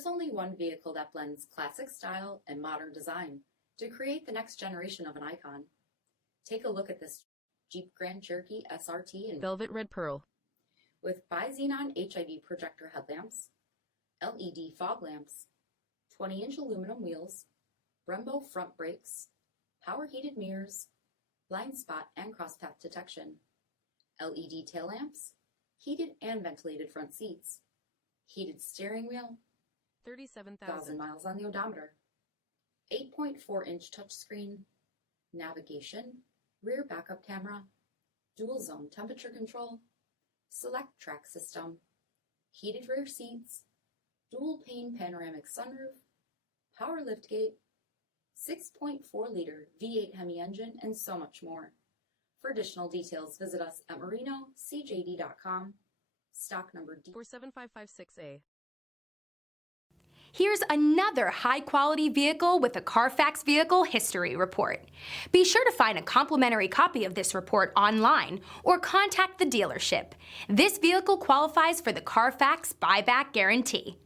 There's only one vehicle that blends classic style and modern design to create the next generation of an icon. Take a look at this Jeep Grand Cherokee SRT in velvet red pearl with bi-xenon HID projector headlamps, LED fog lamps, 20-inch aluminum wheels, Brembo front brakes, power heated mirrors, blind spot and crosspath detection, LED tail lamps, heated and ventilated front seats, heated steering wheel, 37,000 miles on the odometer, 8.4-inch touchscreen, navigation, rear backup camera, dual zone temperature control, SELEC-TRAC system, heated rear seats, dual pane panoramic sunroof, power liftgate, 6.4-liter V8 HEMI engine, and so much more. For additional details, visit us at marinocjd.com, stock number D47556A. Here's another high-quality vehicle with a Carfax Vehicle History Report. Be sure to find a complimentary copy of this report online or contact the dealership. This vehicle qualifies for the Carfax Buyback Guarantee.